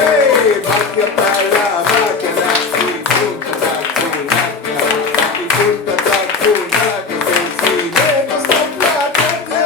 Hey, vacchia palla, vacchia nazi, punta da punta, punta da punta, che pensi, non sto platendo.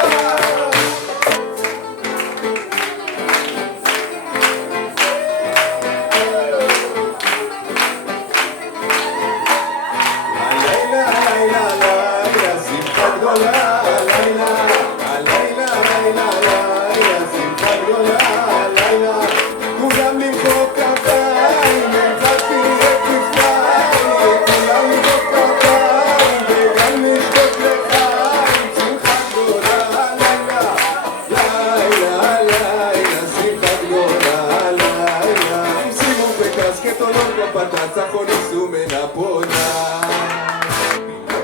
פתצה חוניסו מן הפונה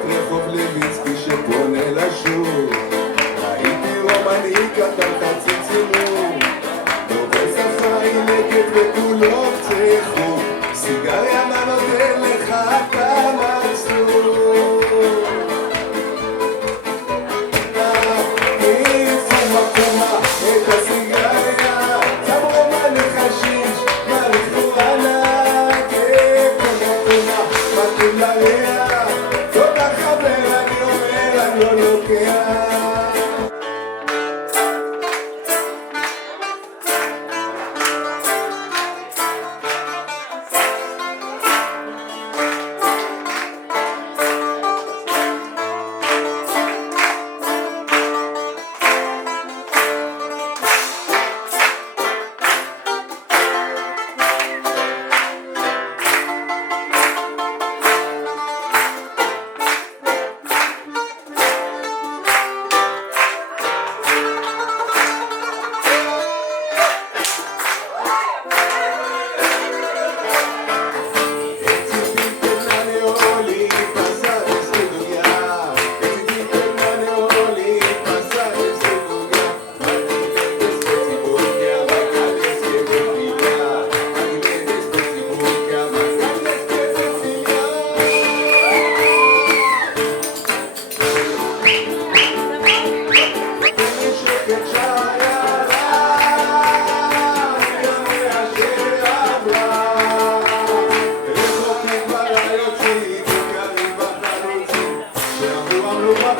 רחוב לויצקי שפונה לשוק ראיתי רומני קטן חצי צימור דובר שפה עילקת וכולו צחו סיגריה מה נותן לך אתה מסלול ניסו מקומה את הסיגריה שם רומן לחשיש מריחואנה תודה חבר, אני אומר, אני לא לוקח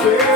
Up